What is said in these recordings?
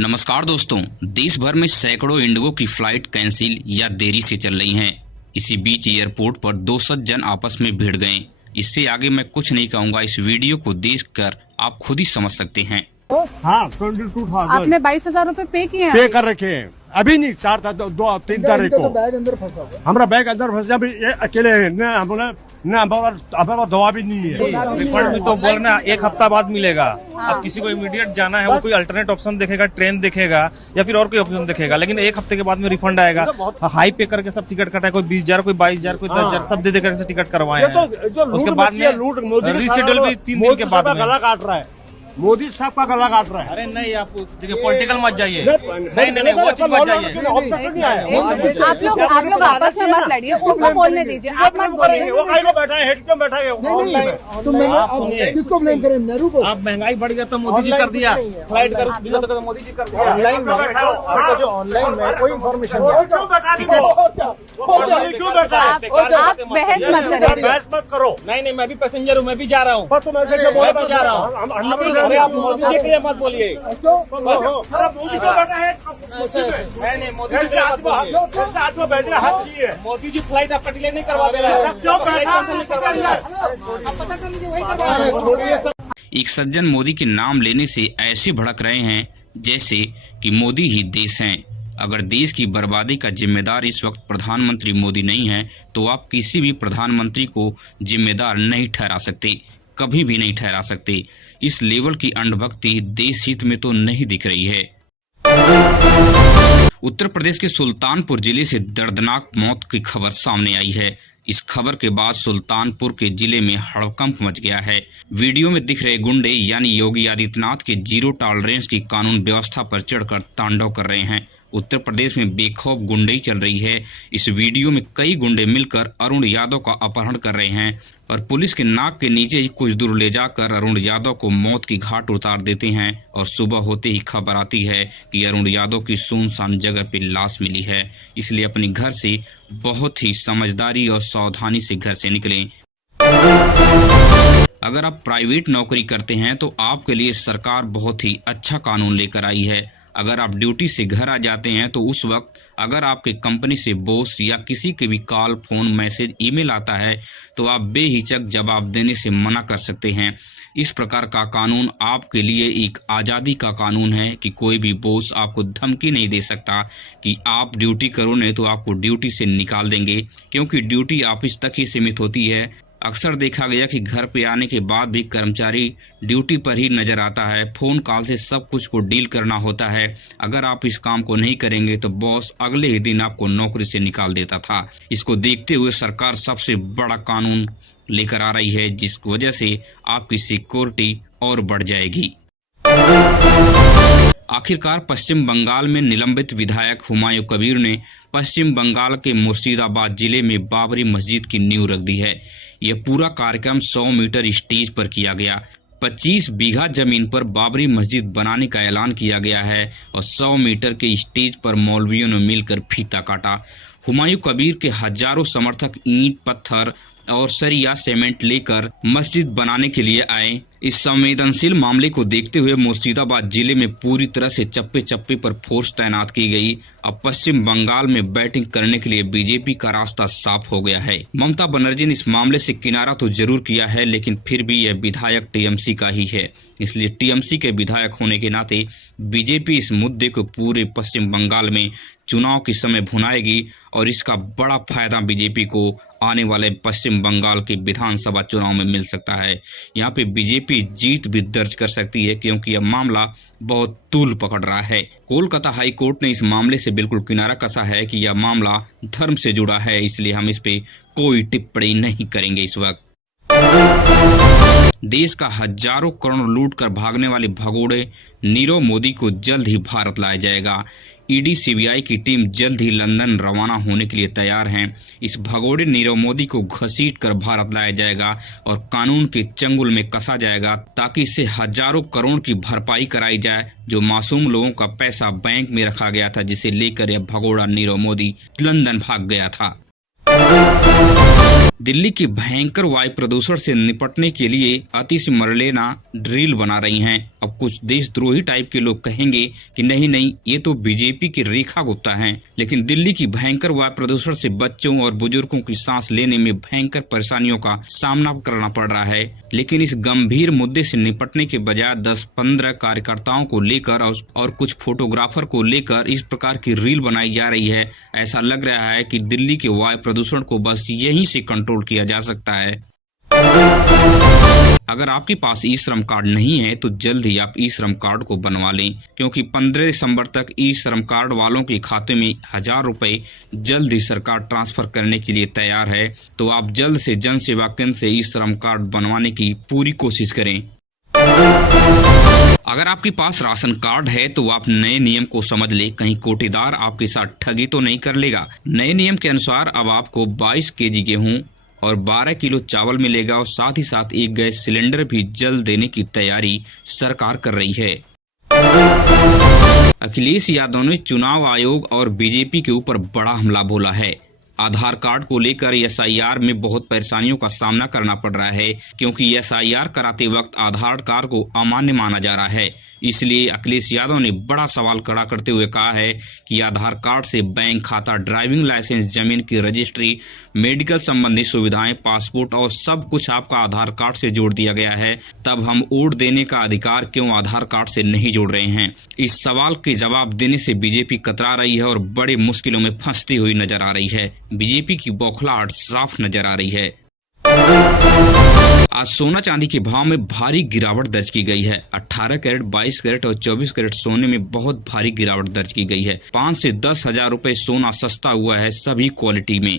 नमस्कार दोस्तों, देश भर में सैकड़ों इंडिगो की फ्लाइट कैंसिल या देरी से चल रही हैं। इसी बीच एयरपोर्ट पर 2 सज्जन आपस में भिड़ गए। इससे आगे मैं कुछ नहीं कहूंगा, इस वीडियो को देखकर आप खुद ही समझ सकते हैं। हाँ 22,000 आपने 22,000 रूपए पे किए हैं? पे कर रखे हैं। अभी नहीं, 3 तारीख को बैग अंदर फंसा हुआ। हमारा बैग अंदर फंसा। अभी ये अकेले हैं न, हमारा दवा भी नहीं है। रिफंड में तो बोलना 1 हफ्ता बाद मिलेगा। अब किसी को इमीडिएट जाना है, वो कोई अल्टरनेट ऑप्शन देखेगा, ट्रेन देखेगा या फिर और कोई ऑप्शन देखेगा, लेकिन 1 हफ्ते के बाद में रिफंड आएगा। हाई पे करके सब टिकट कटा है, कोई 20,000, कोई 22,000, कोई 10,000, सब दे करके टिकट करवाए हैं। उसके बाद में रीशेड्यूल भी 3 दिन के बाद में। गला काट रहा है मोदी साहब का, गला काट रहा है। अरे नहीं, आप देखिए पॉलिटिकल मत जाइए। नहीं, वो चीज मत जाइए। आप लोग आपस में मत लड़िए, उसको बोलने दीजिए, आप मत बोलिए। वो कहीं पे बैठा है, हेड पे बैठा है। किसको ब्लेम करें? नेहरू को? आप महंगाई बढ़ गया तो मोदी जी कर दिया, फ्लाइट कर दिया तो मोदी जी कर दिया। ऑनलाइन में आपका जो ऑनलाइन में कोई इन्फॉर्मेशन नहीं क्यों बैठा है? क्यों बैठा है? आप बहस मत करिए। बहस मत करो। नहीं, मैं भी पैसेंजर हूँ, मैं भी जा रहा हूँ। तुम ऐसे क्यों बोल रहे हो? जा रहा हूँ। अरे आप मोदी जी के लिए मत बोलिए। मोदी को बैठा है। नहीं, मोदी जी के लिए मत बोलिए। साथ में बैठे हाथ दिए। मोदी जी फ्लाइट आपका डिले नहीं करवा दे रहे हैं। क्यों बैठा? एक सज्जन मोदी के नाम लेने से ऐसे भड़क रहे हैं जैसे कि मोदी ही देश हैं। अगर देश की बर्बादी का जिम्मेदार इस वक्त प्रधानमंत्री मोदी नहीं है तो आप किसी भी प्रधानमंत्री को जिम्मेदार नहीं ठहरा सकते, कभी भी नहीं ठहरा सकते। इस लेवल की अंधभक्ति देश हित में तो नहीं दिख रही है। उत्तर प्रदेश के सुल्तानपुर जिले से दर्दनाक मौत की खबर सामने आई है। इस खबर के बाद सुल्तानपुर के जिले में हड़कंप मच गया है। वीडियो में दिख रहे गुंडे यानी योगी आदित्यनाथ के जीरो टॉलरेंस की कानून व्यवस्था पर चढ़कर तांडव कर रहे हैं। उत्तर प्रदेश में बेखौफ गुंडई चल रही है। इस वीडियो में कई गुंडे मिलकर अरुण यादव का अपहरण कर रहे हैं और पुलिस के नाक के नीचे ही कुछ दूर ले जाकर अरुण यादव को मौत की घाट उतार देते हैं। और सुबह होते ही खबर आती है कि अरुण यादव की सुनसान जगह पर लाश मिली है। इसलिए अपने घर से बहुत ही समझदारी और सावधानी से घर से निकलें। अगर आप प्राइवेट नौकरी करते हैं तो आपके लिए सरकार बहुत ही अच्छा कानून लेकर आई है। अगर आप ड्यूटी से घर आ जाते हैं तो उस वक्त अगर आपके कंपनी से बॉस या किसी के भी कॉल, फोन, मैसेज, ईमेल आता है तो आप बेहिचक जवाब देने से मना कर सकते हैं। इस प्रकार का कानून आपके लिए एक आज़ादी का कानून है कि कोई भी बॉस आपको धमकी नहीं दे सकता कि आप ड्यूटी करो, नहीं तो आपको ड्यूटी से निकाल देंगे, क्योंकि ड्यूटी ऑफिस तक ही सीमित होती है। अक्सर देखा गया कि घर पे आने के बाद भी कर्मचारी ड्यूटी पर ही नजर आता है। फोन कॉल से सब कुछ को डील करना होता है। अगर आप इस काम को नहीं करेंगे तो बॉस अगले ही दिन आपको नौकरी से निकाल देता था। इसको देखते हुए सरकार सबसे बड़ा कानून लेकर आ रही है, जिस वजह से आपकी सिक्योरिटी और बढ़ जाएगी। आखिरकार पश्चिम बंगाल में निलंबित विधायक हुमायूं कबीर ने पश्चिम बंगाल के मुर्शिदाबाद जिले में बाबरी मस्जिद की नींव रख दी है। यह पूरा कार्यक्रम 100 मीटर स्टेज पर किया गया। 25 बीघा जमीन पर बाबरी मस्जिद बनाने का ऐलान किया गया है और 100 मीटर के स्टेज पर मौलवियों ने मिलकर फीता काटा। हुमायूं कबीर के हजारों समर्थक ईंट, पत्थर और सरिया सीमेंट लेकर मस्जिद बनाने के लिए आए। इस संवेदनशील मामले को देखते हुए मुर्शिदाबाद जिले में पूरी तरह से चप्पे चप्पे पर फोर्स तैनात की गई। अब पश्चिम बंगाल में बैटिंग करने के लिए बीजेपी का रास्ता साफ हो गया है। ममता बनर्जी ने इस मामले से किनारा तो जरूर किया है, लेकिन फिर भी यह विधायक टीएमसी का ही है। इसलिए टीएमसी के विधायक होने के नाते बीजेपी इस मुद्दे को पूरे पश्चिम बंगाल में चुनाव के समय भुनाएगी और इसका बड़ा फायदा बीजेपी को आने वाले पश्चिम बंगाल के विधानसभा चुनाव में मिल सकता है। यहाँ पे बीजेपी जीत भी दर्ज कर सकती है, क्योंकि यह मामला बहुत तूल पकड़ रहा है। कोलकाता हाई कोर्ट ने इस मामले से बिल्कुल किनारा कसा है कि यह मामला धर्म से जुड़ा है, इसलिए हम इस पे कोई टिप्पणी नहीं करेंगे। इस वक्त देश का हजारों करोड़ लूट कर भागने वाले भगोड़े नीरव मोदी को जल्द ही भारत लाया जाएगा। ईडी, सीबीआई की टीम जल्द ही लंदन रवाना होने के लिए तैयार हैं। इस भगोड़े नीरव मोदी को घसीट कर भारत लाया जाएगा और कानून के चंगुल में कसा जाएगा, ताकि इससे हजारों करोड़ की भरपाई कराई जाए जो मासूम लोगों का पैसा बैंक में रखा गया था, जिसे लेकर यह भगोड़ा नीरव मोदी लंदन भाग गया था। दिल्ली के भयंकर वायु प्रदूषण से निपटने के लिए अतिश मरलेना ड्रिल बना रही हैं। अब कुछ देशद्रोही टाइप के लोग कहेंगे कि नहीं ये तो बीजेपी की रेखा गुप्ता हैं, लेकिन दिल्ली की भयंकर वायु प्रदूषण से बच्चों और बुजुर्गों की सांस लेने में भयंकर परेशानियों का सामना करना पड़ रहा है। लेकिन इस गंभीर मुद्दे से निपटने के बजाय 10-15 कार्यकर्ताओं को लेकर और कुछ फोटोग्राफर को लेकर इस प्रकार की रील बनाई जा रही है। ऐसा लग रहा है कि दिल्ली के वायु प्रदूषण को बस यहीं से कंट्रोल किया जा सकता है। अगर आपके पास ई श्रम कार्ड नहीं है तो जल्द ही आप ई श्रम कार्ड को बनवा लें, क्योंकि 15 दिसंबर तक ई श्रम कार्ड वालों के खाते में 1000 रुपए जल्द ही सरकार ट्रांसफर करने के लिए तैयार है। तो आप जल्द से जन सेवा केंद्र से ई श्रम कार्ड बनवाने की पूरी कोशिश करें। अगर आपके पास राशन कार्ड है तो आप नए नियम को समझ ले, कहीं कोटेदार आपके साथ ठगी तो नहीं कर लेगा। नए नियम के अनुसार अब आपको 22 केजी गेहूं और 12 किलो चावल मिलेगा और साथ ही साथ एक गैस सिलेंडर भी जल्द देने की तैयारी सरकार कर रही है। अखिलेश यादव ने चुनाव आयोग और बीजेपी के ऊपर बड़ा हमला बोला है। आधार कार्ड को लेकर SIR में बहुत परेशानियों का सामना करना पड़ रहा है, क्योंकि SIR कराते वक्त आधार कार्ड को अमान्य माना जा रहा है। इसलिए अखिलेश यादव ने बड़ा सवाल खड़ा करते हुए कहा है कि आधार कार्ड से बैंक खाता, ड्राइविंग लाइसेंस, जमीन की रजिस्ट्री, मेडिकल संबंधी सुविधाएं, पासपोर्ट और सब कुछ आपका आधार कार्ड से जोड़ दिया गया है, तब हम वोट देने का अधिकार क्यों आधार कार्ड से नहीं जोड़ रहे हैं। इस सवाल के जवाब देने से बीजेपी कतरा रही है और बड़े मुश्किलों में फंसती हुई नजर आ रही है। बीजेपी की बौखलाहट साफ नजर आ रही है। आज सोना चांदी के भाव में भारी गिरावट दर्ज की गई है। 18 कैरेट, 22 कैरेट और 24 कैरेट सोने में बहुत भारी गिरावट दर्ज की गई है। 5 से 10 हजार रुपए सोना सस्ता हुआ है सभी क्वालिटी में।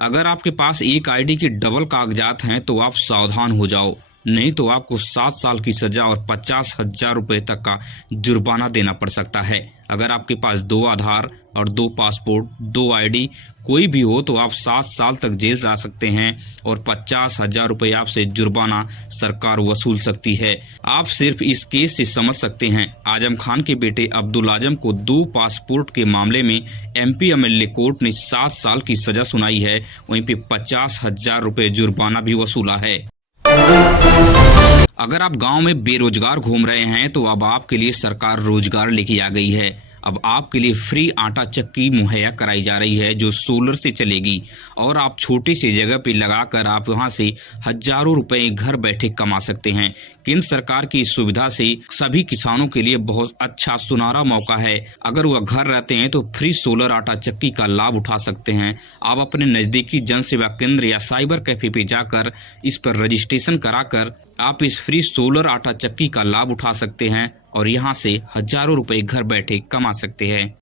अगर आपके पास एक आईडी के डबल कागजात हैं तो आप सावधान हो जाओ, नहीं तो आपको 7 साल की सजा और 50,000 रुपए तक का जुर्माना देना पड़ सकता है। अगर आपके पास 2 आधार और 2 पासपोर्ट, 2 आईडी कोई भी हो तो आप 7 साल तक जेल जा सकते हैं और 50,000 रुपए आपसे जुर्माना सरकार वसूल सकती है। आप सिर्फ इस केस से समझ सकते हैं। आजम खान के बेटे अब्दुल आजम को 2 पासपोर्ट के मामले में MP MLA कोर्ट ने 7 साल की सजा सुनाई है, वहीं पे 50,000 रुपए जुर्माना भी वसूला है। अगर आप गांव में बेरोजगार घूम रहे हैं तो अब आपके लिए सरकार रोजगार लेके आ गई है। अब आपके लिए फ्री आटा चक्की मुहैया कराई जा रही है जो सोलर से चलेगी और आप छोटी सी जगह पे लगाकर आप वहां से हजारों रुपए घर बैठे कमा सकते हैं। केंद्र सरकार की इस सुविधा से सभी किसानों के लिए बहुत अच्छा सुनहरा मौका है। अगर वह घर रहते हैं तो फ्री सोलर आटा चक्की का लाभ उठा सकते हैं। आप अपने नजदीकी जन सेवा केंद्र या साइबर कैफे पे जाकर इस पर रजिस्ट्रेशन कराकर आप इस फ्री सोलर आटा चक्की का लाभ उठा सकते हैं और यहाँ से हजारों रुपए घर बैठे कमा सकते हैं।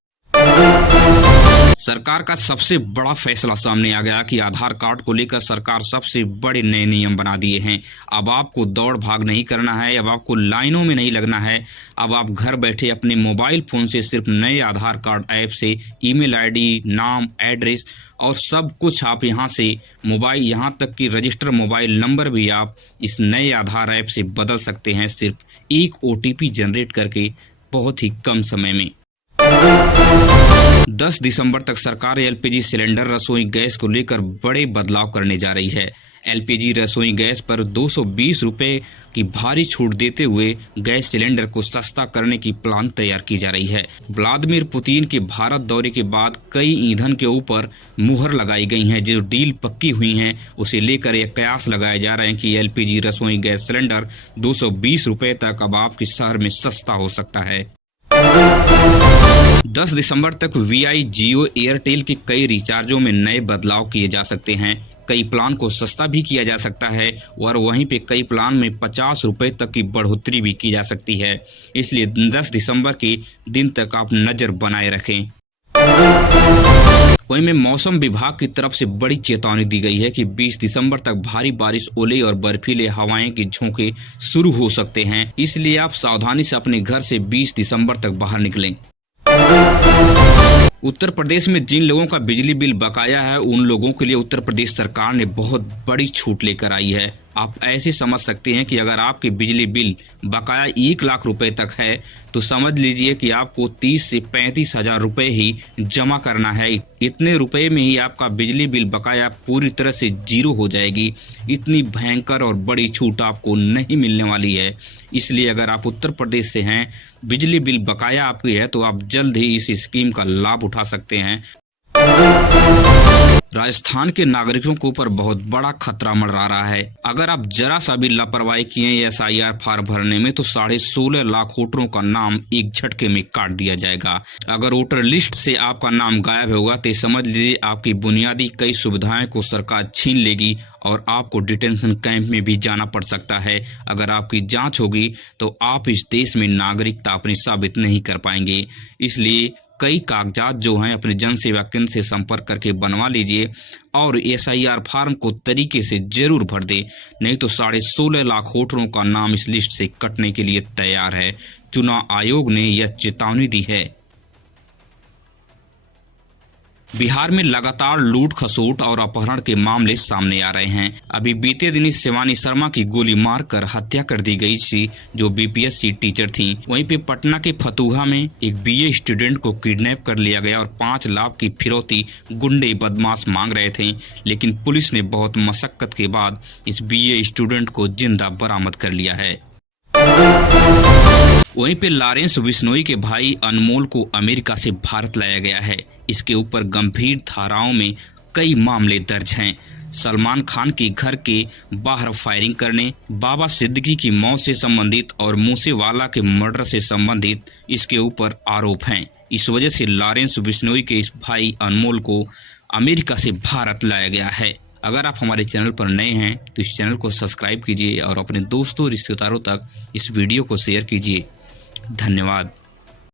सरकार का सबसे बड़ा फैसला सामने आ गया कि आधार कार्ड को लेकर सरकार सबसे बड़े नए नियम बना दिए हैं। अब आपको दौड़ भाग नहीं करना है, अब आपको लाइनों में नहीं लगना है। अब आप घर बैठे अपने मोबाइल फोन से सिर्फ नए आधार कार्ड ऐप से ईमेल ID, नाम, एड्रेस और सब कुछ आप यहां से मोबाइल, यहां तक कि रजिस्टर मोबाइल नंबर भी आप इस नए आधार ऐप से बदल सकते हैं, सिर्फ एक OTP जनरेट करके बहुत ही कम समय में। 10 दिसंबर तक सरकार LPG सिलेंडर रसोई गैस को लेकर बड़े बदलाव करने जा रही है। LPG रसोई गैस पर 220 रुपए की भारी छूट देते हुए गैस सिलेंडर को सस्ता करने की प्लान तैयार की जा रही है। व्लादिमीर पुतिन के भारत दौरे के बाद कई ईंधन के ऊपर मुहर लगाई गई है। जो डील पक्की हुई है उसे लेकर यह कयास लगाए जा रहे हैं कि LPG रसोई गैस सिलेंडर 220 रुपए तक अब आपके शहर में सस्ता हो सकता है। 10 दिसंबर तक VI, जियो, एयरटेल के कई रिचार्जों में नए बदलाव किए जा सकते हैं। कई प्लान को सस्ता भी किया जा सकता है और वहीं पे कई प्लान में 50 रुपए तक की बढ़ोतरी भी की जा सकती है। इसलिए 10 दिसंबर के दिन तक आप नजर बनाए रखें। वहीं में मौसम विभाग की तरफ से बड़ी चेतावनी दी गई है कि 20 दिसंबर तक भारी बारिश, ओले और बर्फीले हवाएं के झोंके शुरू हो सकते हैं। इसलिए आप सावधानी से अपने घर से 20 दिसंबर तक बाहर निकलें। उत्तर प्रदेश में जिन लोगों का बिजली बिल बकाया है उन लोगों के लिए उत्तर प्रदेश सरकार ने बहुत बड़ी छूट लेकर आई है। आप ऐसे समझ सकते हैं कि अगर आपके बिजली बिल बकाया 1 लाख रुपए तक है तो समझ लीजिए कि आपको 30 से 35 हजार रुपये ही जमा करना है। इतने रुपए में ही आपका बिजली बिल बकाया पूरी तरह से जीरो हो जाएगी। इतनी भयंकर और बड़ी छूट आपको नहीं मिलने वाली है। इसलिए अगर आप उत्तर प्रदेश से हैं, बिजली बिल बकाया आपकी है, तो आप जल्द ही इस स्कीम का लाभ उठा सकते हैं। राजस्थान के नागरिकों के ऊपर बहुत बड़ा खतरा मंडरा रहा है। अगर आप जरा सा भी लापरवाही किए SIR फॉर्म भरने में तो 16.5 लाख वोटरों का नाम एक झटके में काट दिया जाएगा। अगर वोटर लिस्ट से आपका नाम गायब होगा तो समझ लीजिए आपकी बुनियादी कई सुविधाएं को सरकार छीन लेगी और आपको डिटेंशन कैंप में भी जाना पड़ सकता है। अगर आपकी जाँच होगी तो आप इस देश में नागरिकता अपनी साबित नहीं कर पाएंगे। इसलिए कई कागजात जो हैं अपने जन सेवा केंद्र से संपर्क करके बनवा लीजिए और SIR फॉर्म को तरीके से जरूर भर दे, नहीं तो 16.5 लाख वोटरों का नाम इस लिस्ट से कटने के लिए तैयार है। चुनाव आयोग ने यह चेतावनी दी है। बिहार में लगातार लूट खसोट और अपहरण के मामले सामने आ रहे हैं। अभी बीते दिन शिवानी शर्मा की गोली मारकर हत्या कर दी गई थी, जो BPSC टीचर थी। वहीं पे पटना के फतुहा में एक BA स्टूडेंट को किडनैप कर लिया गया और 5 लाख की फिरौती गुंडे बदमाश मांग रहे थे, लेकिन पुलिस ने बहुत मशक्कत के बाद इस BA स्टूडेंट को जिंदा बरामद कर लिया है। वहीं पे लॉरेंस बिश्नोई के भाई अनमोल को अमेरिका से भारत लाया गया है। इसके ऊपर गंभीर धाराओं में कई मामले दर्ज हैं। सलमान खान के घर के बाहर फायरिंग करने, बाबा सिद्दीकी की मौत से संबंधित और मूसेवाला के मर्डर से संबंधित इसके ऊपर आरोप हैं। इस वजह से लॉरेंस बिश्नोई के इस भाई अनमोल को अमेरिका से भारत लाया गया है। अगर आप हमारे चैनल पर नए हैं तो इस चैनल को सब्सक्राइब कीजिए और अपने दोस्तों रिश्तेदारों तक इस वीडियो को शेयर कीजिए। धन्यवाद।